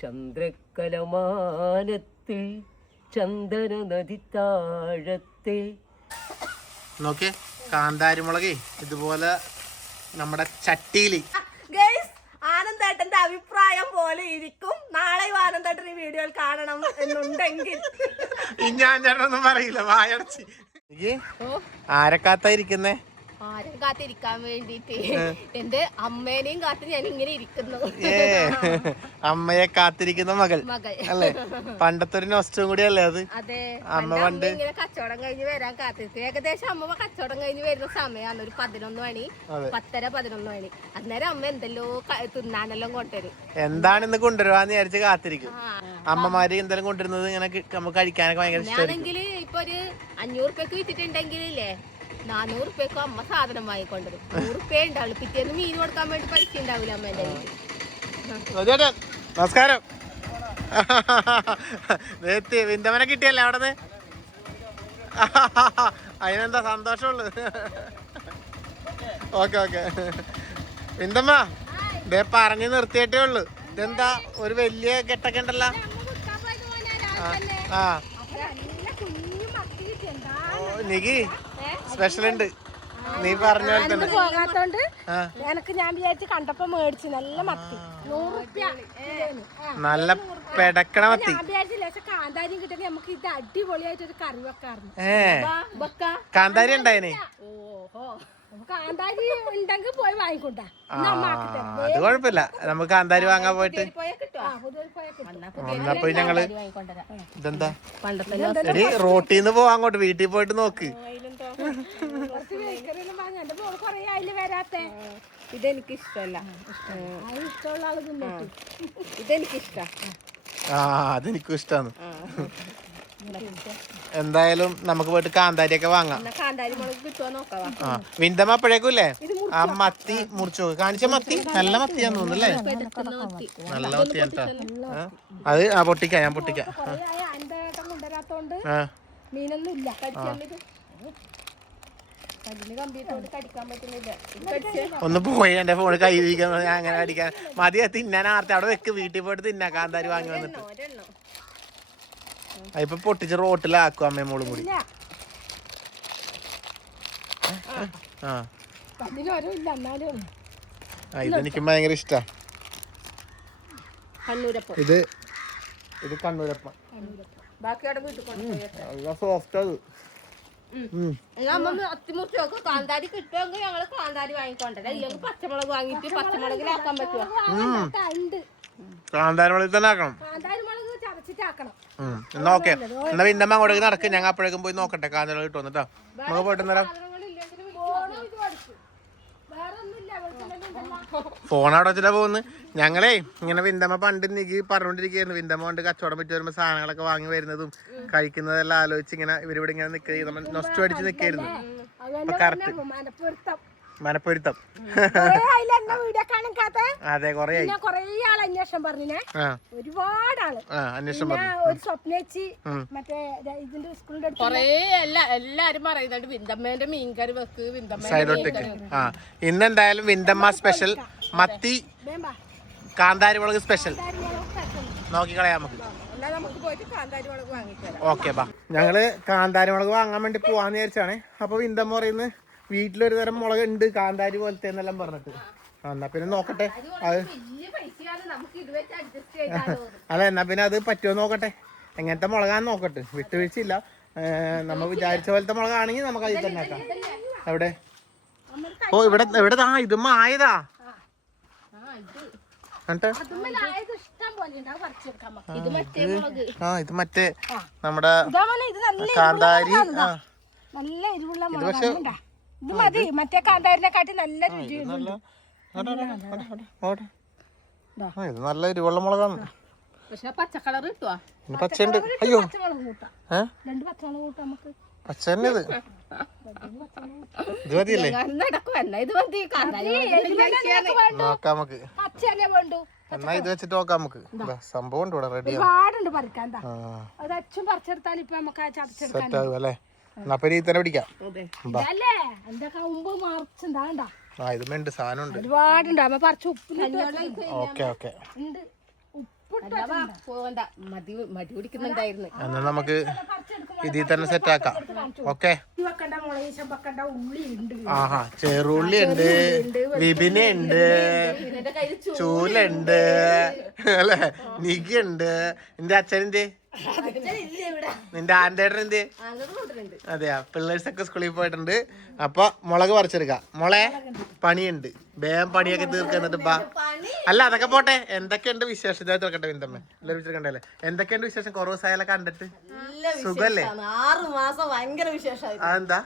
ചന്ദ്രക്കലമാനത്തെ ചന്ദന നദി താഴത്തെ. നോക്കിയേ കാന്താരിമുളകേ ഇതുപോലെ നമ്മുടെ ചട്ടിയില്. ആനന്ദേട്ടന്റെ അഭിപ്രായം പോലെ ഇരിക്കും. നാളെ ആനന്ദേട്ടൻ ഈ വീഡിയോയിൽ കാണണം എന്നുണ്ടെങ്കിൽ ഞാൻ ചേട്ടനൊന്നും പറയില്ല വായടച്ച്. ആരെക്കാത്തായിരിക്കുന്നേ? ആരും കാത്തിരിക്കാൻ വേണ്ടിട്ട് എന്റെ അമ്മേനെയും കാത്ത് ഞാൻ ഇങ്ങനെ ഇരിക്കുന്നു. അമ്മയെ കാത്തിരിക്കുന്ന മകൾ അല്ലേ? പണ്ടത്തെ ഒരു നൊസ്റ്റും കൂടി അല്ലേ അത്? അതെ, അമ്മ പണ്ട് ഇങ്ങനെ കച്ചവടം കഴിഞ്ഞ് വരാൻ കാത്തിരിക്കും. ഏകദേശം അമ്മ കച്ചവടം കഴിഞ്ഞ് വരുന്ന സമയമാണ് ഒരു 11 മണി, 10:30-11 മണി. അന്നേരം അമ്മ എന്തെല്ലോ തിന്നാനെല്ലാം കൊണ്ടുവരും. എന്താണ് ഇന്ന് കൊണ്ടുവരുവാന്ന് വിചാരിച്ച് കാത്തിരിക്കും. അമ്മമാര് എന്തെങ്കിലും കൊണ്ടുവരുന്നത് ഇങ്ങനെ നമുക്ക് കഴിക്കാനൊക്കെ ഭയങ്കര ഇഷ്ടമാണെങ്കിൽ ഇപ്പൊ ഒരു 500 രൂപയ്ക്ക് വിറ്റിട്ടുണ്ടെങ്കിലേ 400 രൂപയ്ക്കും അമ്മ സാധനം വാങ്ങിക്കൊണ്ടുവരും. 100 രൂപ ഉണ്ടാവുള്ളൂ. പിറ്റേന്ന് മീൻ കൊടുക്കാൻ വേണ്ടി പൈസ ഉണ്ടാവില്ല അമ്മേന്റെ വീട്ടിൽ. നമസ്കാരം. വിന്തമനെ കിട്ടിയല്ലേ അവിടെന്ന്? അതിനെന്താ സന്തോഷമുള്ളു. ഓക്കെ ഓക്കെ വിന്തമ്മ ഇതേ പറഞ്ഞു നിർത്തിയിട്ടേ ഉള്ളു. ഇതെന്താ ഒരു വലിയ കെട്ടൊക്കെ ഉണ്ടല്ലോ? ആ നികി സ്പെഷ്യൽ ഉണ്ട്. നീ പറഞ്ഞ പോലെ തന്നെ പോകാത്തോണ്ട് എനിക്ക് ഞാൻ വിചാരിച്ച് കണ്ടപ്പോ മേടിച്ചു. നല്ല മത്തി, 100 രൂപ. നല്ല പെടക്കണ മത്തി. കാന്താരിയും കിട്ടുന്ന നമുക്ക് ഇത് അടിപൊളിയായിട്ട് ഒരു കറി വെക്കാറുണ്ട്. കാന്താരി ഉണ്ടായിനെ? ഓഹോ, കാന്താരി ഉണ്ടെങ്കിൽ പോയി വാങ്ങിക്കൊണ്ടാ. അത് കുഴപ്പമില്ല. നമുക്ക് കാന്താരി വാങ്ങാൻ പോയിട്ട് വന്നപ്പോ ഞങ്ങള് ഇതെന്താ എടി റോട്ടീന്ന് പോവാ അങ്ങോട്ട് വീട്ടിൽ പോയിട്ട് നോക്ക്. ഇതെനിക്ക് ഇഷ്ടമല്ല. ഇഷ്ടമുള്ള ആള് ഇതെനിക്കിഷ്ട. അതെനിക്കും ഇഷ്ടമാണ്. എന്തായാലും നമുക്ക് പോയിട്ട് കാന്താരിയൊക്കെ വാങ്ങാം. വിന്തമ്മ അപ്പോഴേക്കൂല്ലേ ആ മത്തി മുറിച്ചു നോക്ക്. കാണിച്ച മത്തി നല്ല മത്തിയാന്ന് തോന്നുന്നല്ലേ? നല്ല മത്തിയാണ് കേട്ടോ അത്. പൊട്ടിക്കാം, ഞാൻ പൊട്ടിക്കാം. മീനൊന്നും ഇല്ല. ഒന്ന് പോയി എന്റെ ഫോണ് കൈ വീക്കാൻ അങ്ങനെ അടിക്കാൻ മതി. തിന്നാൻ ആർത്തി അവിടെ വെക്ക്. വീട്ടിൽ പോയിട്ട് തിന്നാ കാന്താരി വാങ്ങി വന്നിട്ട്. അതിപ്പോ പൊട്ടിച്ച് റോട്ടിലാക്കും അമ്മയും മോളും കൂടി. ഇതെനിക്കും ഭയങ്കര ഇഷ്ടാ. ഇത് ഇത് കണ്ണൂരപ്പം. നല്ല സോഫ്റ്റ് അത്. കാന്താരി കിട്ടുമെങ്കിൽ ഞങ്ങള് കാന്താരി വാങ്ങിക്കൊണ്ടേ. ഇല്ലെങ്കിൽ പച്ചമുളക് വാങ്ങിട്ട് പച്ചമുളകിലാക്കാൻ പറ്റുമോ? കാന്താരി മുളകിൽ തന്നെ ആക്കണം. എന്നാ ഓക്കെ. എന്നാ വിന്തമ്മ അങ്ങോട്ടേക്ക് നടക്കും. ഞങ്ങൾ അപ്പോഴേക്കും പോയി നോക്കട്ടെ കാന്താരി മുളക് കിട്ടുമെന്ന് കേട്ടോ. നമുക്ക് പോയിട്ട് നേരം ഫോൺ അവിടെ വെച്ചിട്ടാ പോകുന്നു. ഞങ്ങളേ ഇങ്ങനെ വിന്തമ്മ പണ്ട് നിക്ക് പറഞ്ഞോണ്ടിരിക്കുന്നു. വിന്തമ്മ കൊണ്ട് കച്ചവടം പറ്റി വരുമ്പോ സാധനങ്ങളൊക്കെ വാങ്ങി വരുന്നതും കഴിക്കുന്നതെല്ലാം ആലോചിച്ച് ഇങ്ങനെ ഇവരിവിടെ ഇങ്ങനെ നിൽക്കുക. നമ്മൾ നൊസ്റ്റു അടിച്ച് നിൽക്കായിരുന്നു. അപ്പൊ കറക്റ്റ് മനപ്പൊരുത്തം. അതെ കൊറേ അന്വേഷണം പറഞ്ഞു. ഒരുപാട് ആള് അന്വേഷണം ഒരു സ്വപ്നേച്ചി മറ്റേ ഇതിന്റെ സ്കൂളിന്റെ എല്ലാരും പറയുന്നുണ്ട് വിന്തമ്മേന്റെ മീൻകറി വെക്ക്, സൈഡോട്ടേക്ക്. ഇന്നെന്തായാലും വിന്തമ്മ സ്പെഷ്യൽ മത്തി കാന്താരി മുളക് സ്പെഷ്യൽ നോക്കിക്കളയാം നമുക്ക്. ഓക്കെ ബാ. ഞങ്ങള് കാന്താരി മുളക് വാങ്ങാൻ വേണ്ടി പോവാന്ന് വിചാരിച്ചാണ്. അപ്പൊ വിന്തമ്മ പറയുന്നത് വീട്ടിലൊരു തരം മുളക് ഉണ്ട് കാന്താരി പോലത്തെ എന്നെല്ലാം പറഞ്ഞിട്ട്. എന്നാ പിന്നെ നോക്കട്ടെ അത്. അല്ല എന്നാ പിന്നെ അത് പറ്റുമോ നോക്കട്ടെ. എങ്ങനത്തെ മുളകാന്ന് നോക്കട്ടെ. വിട്ടുവീഴ്ചയില്ല. നമ്മ വിചാരിച്ച പോലത്തെ മുളകാണെങ്കിൽ നമുക്ക് അതിൽ തന്നെ ആക്കാം. എവിടെ? ഓ ഇവിടെ ഇവിടെ ഇത് ആയതാ. ഇത് മറ്റേ നമ്മുടെ കാന്താരി. നല്ല എരിവുള്ള മുളകാണ്. ഇത് മതി. മറ്റേ കാന്താരിനെ കാട്ടി നല്ല രുചി. ഇത് നല്ല എരിവുള്ള മുളകാണ്. പക്ഷെ പച്ചക്കളർ കിട്ടുവാ. പച്ചയുണ്ട്. അയ്യോ രണ്ട് പച്ചമുളക് കൂട്ടാം നമുക്ക്. പച്ച തന്നെ ഇത്. ഇത് മതിയല്ലേ? നോക്കാം നമുക്ക്. എന്നാ ഇത് വെച്ചിട്ട് നോക്കാം നമുക്ക്. സംഭവം ഉണ്ട് ഇവിടെ റെഡി. ഒരുപാടുണ്ട് പറിക്കാൻ. അത് അച്ഛൻ പറിച്ചെടുത്താൽ ഇപ്പൊ നമുക്ക് സെറ്റ് ആകും അല്ലേ? എന്നാ പിന്നെ ഈ തന്നെ പിടിക്കാം. ഒരുപാടുണ്ട്. സാധനം ഉണ്ട്. അമ്മ പറിച്ച് ഉപ്പ്. Okay okay. ഉപ്പ് പോവണ്ട, മടി പിടിക്കുന്നുണ്ടായിരുന്നു. എന്നാ നമുക്ക് ഇതിൽ തന്നെ സെറ്റ് ആക്കാം. ഓക്കെ. ആഹാ, ചെറുള്ളി ഉണ്ട്, വിപിന ഉണ്ട്, ചൂലുണ്ട് അല്ലെ, നികുണ്ട്. നിന്റെ അച്ഛനെന്തേ? നിന്റെ ആന്റേട്ടൻ എന്തേ? അതെയാ, പിള്ളേഴ്സൊക്കെ സ്കൂളിൽ പോയിട്ടുണ്ട്. അപ്പൊ മുളക് പറിച്ചെടുക്കാം. മോളെ പണിയുണ്ട്, വേഗം പണിയൊക്കെ തീർക്കുന്നിട്ട് ബാ. അല്ല അതൊക്കെ പോട്ടെ, എന്തൊക്കെയുണ്ട് വിശേഷം? ഇതാ തുറക്കട്ടെ വിന്തമ്മ, എല്ലാവരും വിളിച്ചിട്ടുണ്ടല്ലേ? എന്തൊക്കെയുണ്ട് വിശേഷം? കുറവ് ദിവസമായാലും കണ്ടിട്ട് സുഖല്ലേ? 6 മാസം ഭയങ്കര വിശേഷമായി. അതെന്താ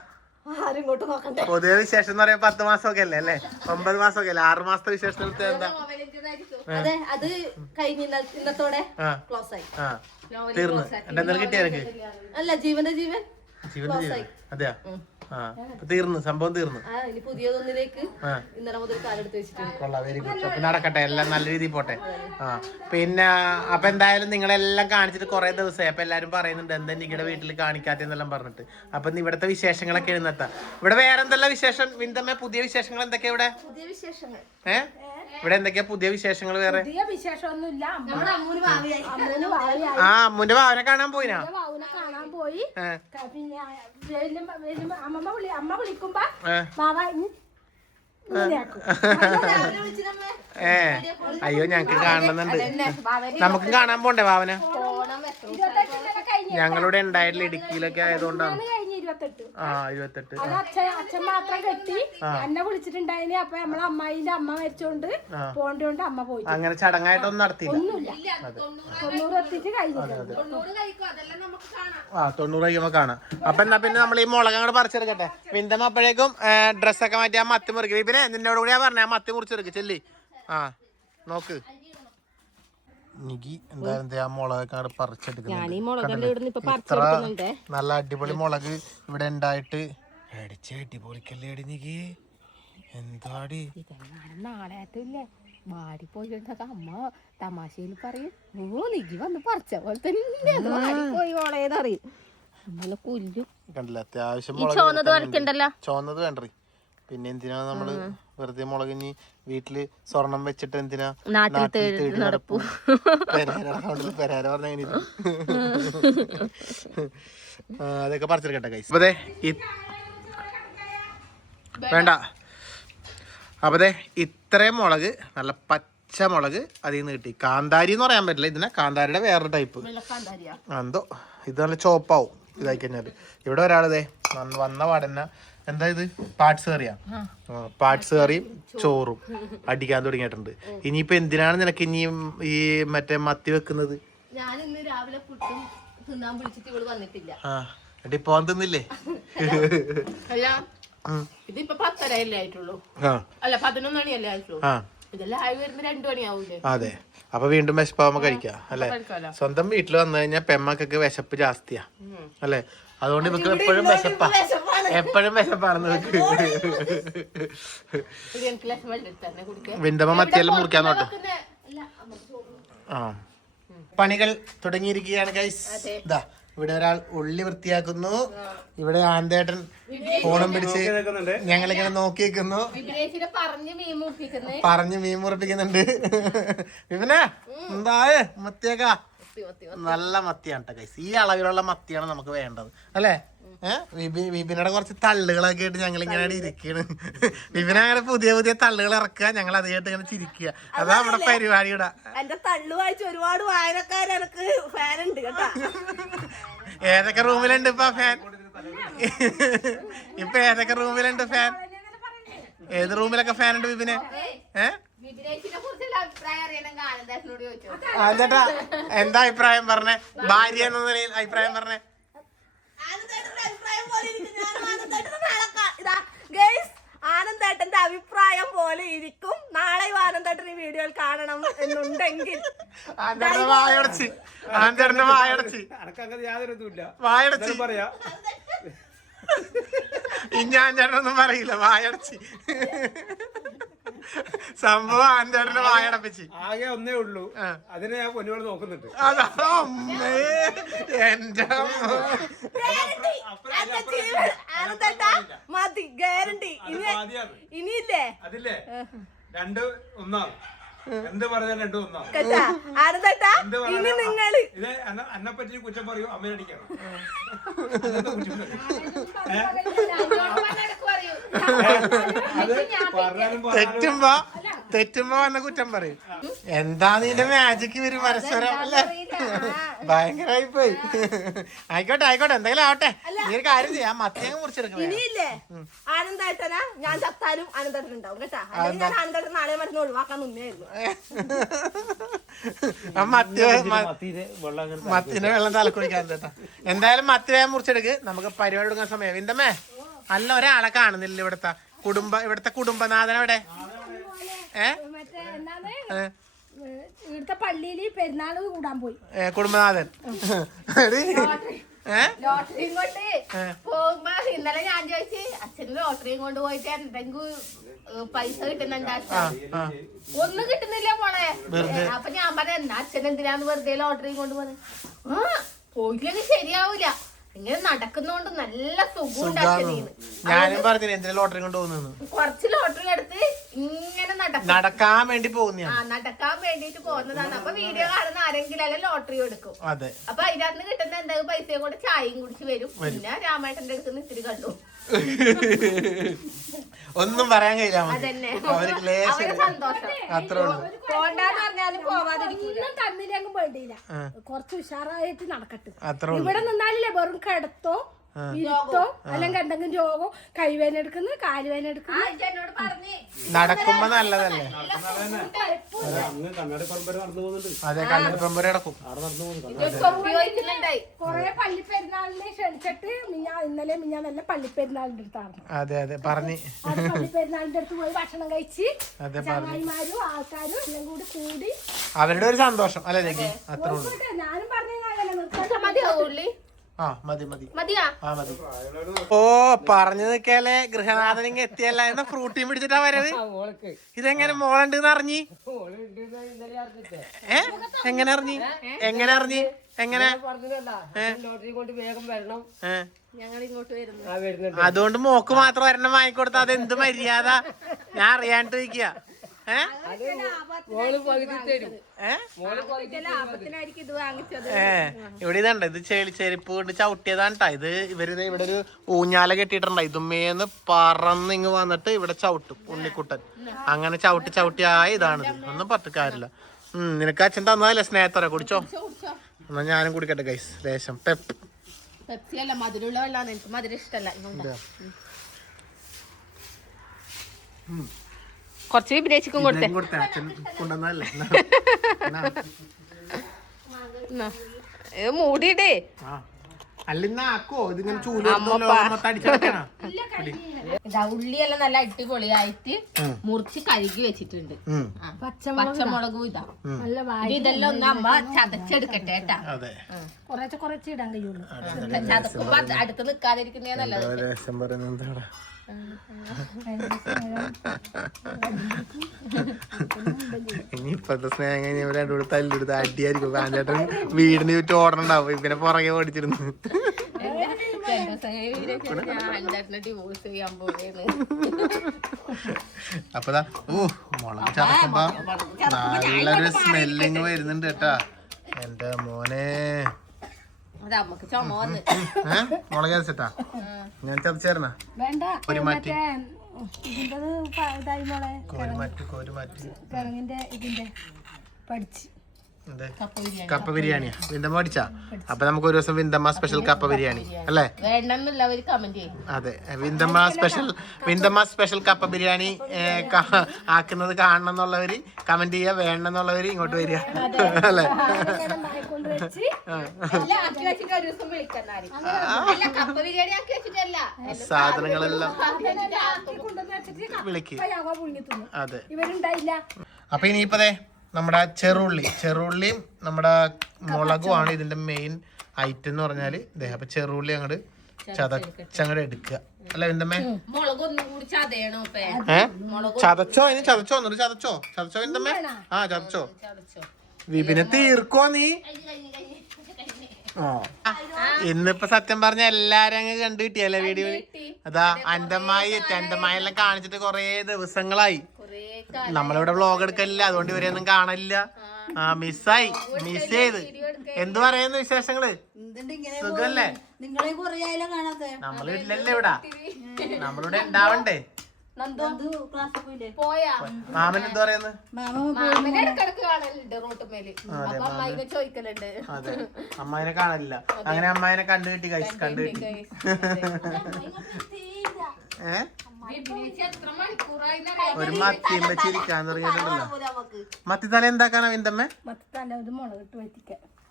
ആരും ഇങ്ങോട്ട് നോക്കണ്ടേ? പൊതുവെ വിശേഷം എന്ന് പറയാൻ 10 മാസമൊക്കെ അല്ലേ, അല്ലേ? 9 മാസമൊക്കെ അല്ലേ? 6 മാസത്തെ വിശേഷം എന്താ? അതെ, അത് കഴിഞ്ഞ ഇന്നത്തോടെ ക്ലോസ് ആയി. തീർന്നു. എന്റെ എന്തെങ്കിലും കിട്ടിയ എനിക്ക്? അല്ല, ജീവന്റെ ജീവൻ അതെയാ? തീർന്നു, സംഭവം തീർന്നു. ഇനി പുതിയതൊന്നിലേക്ക് ഇന്നലെ മുതൽ കാലെടുത്ത് വെച്ചിട്ടുണ്ട്. കൊള്ളാം, വെരി ഗുഡ്. അപ്പൊ നടക്കട്ടെ, എല്ലാം നല്ല രീതിയിൽ പോട്ടെ. പിന്നെ അപ്പൊ എന്തായാലും നിങ്ങളെല്ലാം കാണിച്ചിട്ട് കുറെ ദിവസമായി. അപ്പൊ എല്ലാരും പറയുന്നുണ്ട് എന്താ നിങ്ങളുടെ വീട്ടിൽ കാണിക്കാത്തെന്നെല്ലാം പറഞ്ഞിട്ട്. അപ്പൊ ഇവിടുത്തെ വിശേഷങ്ങളൊക്കെ എഴുന്നേത്താ. ഇവിടെ വേറെ എന്തെല്ലാം വിശേഷം വിന്തമ്മ? പുതിയ വിശേഷങ്ങൾ എന്തൊക്കെയാ ഇവിടെ? പുതിയ വിശേഷങ്ങൾ ഇവിടെ എന്തൊക്കെയാ പുതിയ വിശേഷങ്ങൾ? വേറെ പുതിയ വിശേഷമൊന്നുമില്ല. അമ്മുന്റെ ഭാവനെ കാണാൻ പോയിനാ? കാണാൻ പോയി. പിന്നെ അമ്മ വിളിക്കുമ്പോ അയ്യോ, ഞങ്ങക്ക് കാണുന്നുണ്ട്. നമുക്ക് കാണാൻ പോണ്ടേ ഭാവന? ഞങ്ങളിവിടെ ഉണ്ടായിട്ടില്ല, ഇടുക്കിയിലൊക്കെ ആയതുകൊണ്ടാണ്. 28. അച്ഛൻ മാത്രം കെട്ടി എന്നെ വിളിച്ചിട്ടുണ്ടായിന്. അപ്പൊ നമ്മളെ അമ്മായിന്റെ അമ്മ മരിച്ചോണ്ട് പോണ്ടോണ്ട് അമ്മ പോയി. അങ്ങനെ ചടങ്ങായിട്ടൊന്നും നടത്തിയില്ല. 90 എത്തിച്ച് കഴിഞ്ഞില്ല. 90 കഴിയുമ്പോ കാണാം. അപ്പൊ എന്നാ പിന്നെ നമ്മൾ ഈ മുളക് അങ്ങോട്ട് പറിച്ചെടുക്കട്ടെ. വിന്തമ്മ അപ്പോഴേക്കും ഡ്രസ്സൊക്കെ മാറ്റി ആ മത്തി മുറിക്കും. പിന്നെ നിന്നോട് കൂടി ഞാൻ പറഞ്ഞ മത്തി മുറിച്ചെടുക്ക് ചെല്ലി. നോക്ക് എന്താ മുളകൊക്കെ അങ്ങോട്ട് പറിച്ചെടുക്കുന്നത്. നല്ല അടിപൊളി മുളക് ഇവിടെ ഉണ്ടായിട്ട് അടിപൊളിക്കല്ലേ നിക്ക്. എന്താടി നാളെയാറ്റില്ലേ വാടി പോയിട്ടൊക്കെ അമ്മ തമാശയിൽ പറയും, നിക്ക് വന്ന് പറിച്ച പോലെ തന്നെ പോയി മോളേന്നറിയും. നമ്മളെ കൊല്ലും. കണ്ടില്ല, അത്യാവശ്യം ചോന്നത് വേണ്ടേ. പിന്നെ എന്തിനാ നമ്മള് വെറുതെ മുളകിഞ്ഞ് വീട്ടില് സ്വർണം വെച്ചിട്ട് എന്തിനാ നാട്ടിൽ നടപ്പു? പെരാര പറഞ്ഞ അതൊക്കെ പറിച്ചെടുക്കട്ടെ ഗൈസ്. അപ്പതേ വേണ്ട. അപ്പതേ ഇത്രയും മുളക്, നല്ല പച്ചമുളക് അതിൽ നിന്ന് കിട്ടി. കാന്താരി എന്ന് പറയാൻ പറ്റില്ല, ഇതിനെ കാന്താരിയുടെ വേറൊരു ടൈപ്പ് എന്തോ. ഇത് നല്ല ചോപ്പാവും ഇതായി കഴിഞ്ഞാല്. ഇവിടെ ഒരാളിതേ വന്ന പാടന്നെ എന്താ ഇത് പാട്സ് കറിയാ? പാട്സ് കറിയും ചോറും അടിക്കാൻ തുടങ്ങിയിട്ടുണ്ട്. ഇനിയിപ്പോ എന്തിനാണ് നിനക്ക് ഇനിയും ഈ മറ്റേ മത്തി വെക്കുന്നത്? ഞാൻ ഇന്ന് രാവിലെ പുട്ടും തിന്നാൻ വിളിച്ചിട്ട് ഇവള് വന്നിട്ടില്ല. എടി പോവാൻ തിന്നില്ലേ? ഇതിപ്പോ 10:30 ആയിട്ടുള്ളൂ. അല്ല 11 മണിയല്ലേ ആയിട്ടുള്ളൂ. ഇതെല്ലാം ആയി വരുമ്പോ 2 മണിയാവൂലേ? അതെ. അപ്പൊ വീണ്ടും വിശപ്പാവുമ്പോ കഴിക്കാം അല്ലെ? സ്വന്തം വീട്ടിൽ വന്നു കഴിഞ്ഞാൽ പെമ്മക്കൊക്കെ വിശപ്പ് ജാസ്തിയാ അല്ലെ? അതുകൊണ്ട് ഇവക്ക് എപ്പോഴും വിശപ്പാ, എപ്പോഴും വിശപ്പാണെന്ന് വെക്ക്. വിന്തമ്മ മത്തിയെല്ലാം മുറിക്കാൻ നോട്ടെ. പണികൾ തുടങ്ങിയിരിക്കുകയാണ് ഗൈസ്. ഇതാ ഇവിടെ ഒരാൾ ഉള്ളി വൃത്തിയാക്കുന്നു. ഇവിടെ ആന്തേട്ടൻ ഫോണും പിടിച്ച് ഞങ്ങളിങ്ങനെ നോക്കി വെക്കുന്നു. പറഞ്ഞ് മീൻ മുറിപ്പിക്കുന്നുണ്ട്. വിപിന എന്താ മത്തിയേക്ക? നല്ല മത്തിയാണ് കേട്ടോ ഗൈസ്. ഈ അളവിലുള്ള മത്തിയാണ് നമുക്ക് വേണ്ടത് അല്ലേ? വിപിനയുടെ കുറച്ച് തള്ളുകളൊക്കെ ആയിട്ട് ഞങ്ങൾ ഇങ്ങനെ ഇരിക്കുകയാണ്. വിപിന അങ്ങനെ പുതിയ പുതിയ തള്ളുകൾ ഇറക്കുക, ഞങ്ങൾ അതായിട്ട് ഇങ്ങനെ ചിരിക്കുക. അതാ നമ്മുടെ പരിപാടിയുടെ. എന്റെ തള്ളു വായിച്ച് ഒരുപാട് വായനക്കാര് എനിക്ക് ഫാനുണ്ട് കേട്ടാ. ഏതൊക്കെ റൂമിലുണ്ട് ഇപ്പൊ ഫാൻ? ഇപ്പൊ ഏതൊക്കെ റൂമിലുണ്ട് ഫാൻ? ഏത് റൂമിലൊക്കെ ഫാൻ ഉണ്ട് വിപിനെ? ചേട്ടാ എന്താ അഭിപ്രായം പറഞ്ഞേ? ഭാര്യ എന്ന നിലയിൽ അഭിപ്രായം പറഞ്ഞേ. ആനന്ദേട്ടന്റെ അഭിപ്രായം പോലെ ഇരിക്കും. നാളെ ആനന്ദേട്ടൻ ഈ വീഡിയോയിൽ കാണണം എന്നുണ്ടെങ്കിൽ വായടച്ച് പറയാ. ഞാൻ ചേട്ടനൊന്നും പറയില്ല, വായടച്ച് സംഭവം ആന്തേട്ടന്റെ വായടപ്പിച്ച്. ആകെ ഒന്നേ ഉള്ളൂ, അതിനെ ഞാൻ പൊന്നുപോലെ നോക്കുന്നുണ്ട്. അതാ എന്റെ മതി ഗ്യാരണ്ടി. ഇനിയില്ലേ അതില്ലേ 2 ഒന്നാണ്. എന്ത് പറഞ്ഞാൽ രണ്ടും ഒന്നാ. കേട്ടാ ആനന്ദേട്ടാ എന്ത് ഇനി പറഞ്ഞാലും നിങ്ങള് ഇത് എന്നെ പറ്റി കുറ്റം പറയൂ, അമ്മേനടിക്കണം. അത് പറഞ്ഞാലും തെറ്റുമ്പോ വന്ന കുറ്റം പറയും. എന്താ നിന്റെ മാജിക് വരും പരസ്പരം അല്ലേ? ഭയങ്കരമായി പോയി. ആയിക്കോട്ടെ എന്തെങ്കിലും ആവട്ടെ. നീ ഒരു കാര്യം ചെയ്യാം, മത്തിയങ്ങ് മുറിച്ചെടുക്കണം. ഇനിയില്ലേ ആനന്ദേട്ടനാ ഞാൻ ചത്താലും ആനന്ദേട്ടൻ ഉണ്ടാവും കേട്ടാ. അല്ലെങ്കിൽ ഞാൻ ആനന്ദേട്ടൻ നാളെ മരുന്ന് ഒഴിവാക്കാൻ നിന്നായിരുന്നു. മത്തിന്റെ വെള്ളം തലക്കുടിക്കാൻ ചേട്ടാ. എന്തായാലും മത്തി വേഗം മുറിച്ചെടുക്ക്, നമുക്ക് പരിപാടി എടുക്കാൻ സമയം. വിന്തമ്മേ അല്ല ഒരാളെ കാണുന്നില്ല ഇവിടുത്തെ കുടുംബനാഥൻ എവിടെ? മറ്റേ എന്താണ് ഇവിടുത്തെ പള്ളിയില് പെരുന്നാൾ കൂടാൻ പോയി കുടുംബനാഥൻ. ലോട്ടറിയും കൊണ്ട് പോകുമ്പോ ഇന്നലെ ഞാൻ ചോദിച്ചു അച്ഛന് ലോട്ടറിയും കൊണ്ട് പോയിട്ട് എന്തെങ്കിലും പൈസ കിട്ടുന്നുണ്ട്. ഒന്നും കിട്ടുന്നില്ല മോളെ. അപ്പൊ ഞാൻ പറഞ്ഞ എന്നാ അച്ഛൻ എന്തിനാന്ന് വെറുതെ ലോട്ടറിയും കൊണ്ട് പോകുന്നത്? പോയില്ലെങ്കിൽ ശരിയാവൂല. ഇങ്ങനെ നടക്കുന്നോണ്ട് നല്ല സുഖമുണ്ട് അച്ഛനീന്ന്. ഞാനും പറഞ്ഞില്ല എന്തിനാ ലോട്ടറി കൊണ്ട് പോകുന്നു. കുറച്ച് ലോട്ടറി എടുത്ത് ഇങ്ങനെ നടക്കാൻ വേണ്ടി പോകുന്ന നടക്കാൻ വേണ്ടിട്ട് പോകുന്നതാണ്. അപ്പൊ വീഡിയോ കാണുന്ന ആരെങ്കിലും അല്ല ലോട്ടറി എടുക്കും. അതെ. അപ്പൊ അതിനകത്ത് കിട്ടുന്ന എന്തെങ്കിലും പൈസയും കൊണ്ട് ചായയും കുടിച്ച് വരും. പിന്നെ രാമേട്ടന്റെ അടുത്ത് ഇത്തിരി കണ്ടു. ഒന്നും പറയാൻ കഴിയില്ല. അതന്നെ അവർക്ക് സന്തോഷം. അത്രേ ഉള്ളൂ. പോണ്ടാന്ന് പറഞ്ഞാലും ഒന്നും തന്നില്ലെങ്കിൽ വേണ്ടിയില്ല, കുറച്ച് ഉഷാറായിട്ട് നടക്കട്ടെ. അത്രേ ഉള്ളൂ. ഇവിടെ നിന്നാലില്ലേ വെറും കിടത്തോ ഇരുത്തോ അല്ലെങ്കിൽ എന്തെങ്കിലും രോഗം, കൈവേന എടുക്കുന്നു, കാലുവേന എടുക്കുന്നു. എന്നോട് പറഞ്ഞ് നടക്കുമ്പോ നല്ലതല്ലേ? കണ്ണാടി പരമ്പര നടന്നു പോകുന്നുണ്ട്. അതെ, കണ്ണാടി പരമ്പര നടക്കും. കൊറേ പള്ളിപ്പെരുന്നാളിനെ ക്ഷണിച്ചിട്ട് ഇന്നലെ നല്ല പള്ളിപ്പെരുന്നാളിന്റെ അടുത്തായിരുന്നു. അതെ പറഞ്ഞു. അത് പള്ളിപ്പെരുന്നാളിന്റെ അടുത്ത് പോയി ഭക്ഷണം കഴിച്ച് ചങ്ങായിമാരും ആൾക്കാരും എല്ലാം കൂടി അവരുടെ ഒരു സന്തോഷം അല്ലേ? അത്രേ ഉള്ളൂ. ഞാനും പറഞ്ഞു മതി. മതിയാ? ഓ പറഞ്ഞു നിക്കല്ലേ, ഗൃഹനാഥൻ എത്തിയല്ല എന്ന ഫ്രൂട്ടിയും പിടിച്ചിട്ടാ വരവ്. ഇതെങ്ങനെ മോളുണ്ട് അറിഞ്ഞി? എങ്ങനെ അറിഞ്ഞി? ലോട്ടറി കൊണ്ട് വേഗം വരണം. ഞങ്ങൾ ഇങ്ങോട്ട് വരുന്നു. അതുകൊണ്ട് മോക്ക് മാത്രം ഒരെണ്ണം വാങ്ങിക്കൊടുത്ത അത് എന്ത് മര്യാദ? ഞാൻ അറിയാണ്ട് ചോദിക്കുക. ഇവിടെ ഇതുണ്ട്, ഇത് ചെരിപ്പ് കൊണ്ട് ചവിട്ടിയതാണ് ട്ടാ. ഇത് ഇവര് ഇവിടെ ഒരു ഊഞ്ഞാല കെട്ടിയിട്ടുണ്ടായി. ഇതുമേന്ന് പറന്ന് ഇങ്ങ് വന്നിട്ട് ഇവിടെ ചവിട്ടും ഉണ്ണിക്കുട്ടൻ. അങ്ങനെ ചവിട്ടിയായ ഇതാണിത്. ഒന്നും പറ്റക്കാരില്ല. നിനക്ക് അച്ഛൻ തന്നതല്ലേ സ്നേഹത്തോടെ? കുടിച്ചോ. എന്നാ ഞാനും കുടിക്കട്ടെ ഗൈസ്, ലേശം പെപ്പ്. പെപ്സിയല്ല, മധുരമുള്ള വെള്ളമാണ്. എനിക്ക് മധുരം ഇഷ്ടമല്ല. കുറച്ച് വിദേശിക്കും കൊടുത്തേ. അച്ഛൻ കൊണ്ടുവന്നല്ലേ? മൂടിയിടേ. അല്ലിന്നാക്കോ ഇതിങ്ങനെ ഇതാ ഉള്ളിയെല്ലാം നല്ല അടിപൊളിയായിട്ട് മുറിച്ച് കഴുകി വെച്ചിട്ടുണ്ട്. പച്ചമുളകും ഇതാ. ഇതെല്ലാം ഒന്ന് അമ്മ ചതച്ചെടുക്കട്ടെ കേട്ടാ. കുറച്ച് ഇടാൻ കഴിയുള്ളൂ. ചതക്കുമ്പോ അടുത്ത് നിക്കാതിരിക്കുന്നേ നല്ലത്. ഇനി ഇപ്പത്തെ സ്നേഹം കഴിഞ്ഞ രണ്ടുകൂടെ തല്ലെടുത്ത് അടിയായിരിക്കും. കാഞ്ചേട്ടൻ വീടിന് ചുറ്റും ഓടണുണ്ടാവും, പിന്നെ പുറകെ ഓടിച്ചിരുന്നു. അപ്പതാ മുളക് ചതക്കുമ്പോ നല്ലൊരു സ്മെല്ലിങ് വരുന്നുണ്ട് കേട്ടാ. എന്റെ മോനെ മുളക് ചതച്ചിട്ടാ ഞാൻ ചതച്ചേരണ വേണ്ട. കോരിമാറ്റി കിഴങ്ങിന്റെ ഇതിന്റെ പഠിച്ച് കപ്പ ബിരിയാണിയാ വിന്തമ്മ പഠിച്ചാ? അപ്പൊ നമുക്ക് ഒരു ദിവസം വിന്തമ്മ സ്പെഷ്യൽ കപ്പ ബിരിയാണി അല്ലേ? അതെ, വിന്തമ്മ സ്പെഷ്യൽ കപ്പ ബിരിയാണി ആക്കുന്നത് കാണണം എന്നുള്ളവര് കമന്റ് ചെയ്യുക, വേണം എന്നുള്ളവര് ഇങ്ങോട്ട് വരിക അല്ലേ? സാധനങ്ങളെല്ലാം വിളിക്ക്. അതെ. അപ്പൊ ഇനിയിപ്പതേ നമ്മുടെ ചെറുള്ളിയും നമ്മുടെ മുളകുമാണ് ഇതിന്റെ മെയിൻ ഐറ്റം എന്ന് പറഞ്ഞാല്. അപ്പൊ ചെറുള്ളി അങ്ങോട്ട് ചതച്ചങ്ങോട്ട് എടുക്കുക അല്ല വിന്തമ്മേ? ചതച്ചോ എന്നിട്ട് ചതച്ചോ വിന്തമ്മേ? ചതച്ചോ. വിപിനെ തീർക്കോ നീ? ഇന്നിപ്പോ സത്യം പറഞ്ഞ എല്ലാരും അങ്ങ് കണ്ടു കിട്ടിയല്ലേ വീഡിയോ? അതാ അന്തമായി എല്ലാം കാണിച്ചിട്ട് കൊറേ ദിവസങ്ങളായി. നമ്മളിവിടെ വ്ളോഗ് എടുക്കലില്ല, അതുകൊണ്ട് ഇവരെയൊന്നും കാണലില്ല. മിസ് ചെയ്ത്. എന്ത് പറയുന്നു വിശേഷങ്ങള്? സുഖല്ലേ? നിങ്ങളെ കൊറേ ആയാലും കാണാത്തെ. നമ്മള് ഇല്ലല്ലേ ഇവിടെ, നമ്മളിവിടെ ഉണ്ടാവണ്ടേ. പോയാ മാമൻ എന്താ പറയുന്നത്? മാമനെ ഇടക്കിടക്ക് കാണലുണ്ട് റോട്ടുമേല്. അപ്പൊ അമ്മായിനെ ചോദിക്കലുണ്ട്. അതെ, അമ്മായിനെ കാണലില്ല. അങ്ങനെ അമ്മായിനെ കണ്ടു കിട്ടി ഗൈസ്, കണ്ടു കിട്ടി. എത്ര മണിക്കൂറായി ഒരു മത്തിയും വെച്ചിരിക്കാൻ തുടങ്ങിയിട്ടുണ്ടല്ലോ. മത്തിത്തല എന്താക്കാനാ വിന്തമ്മ?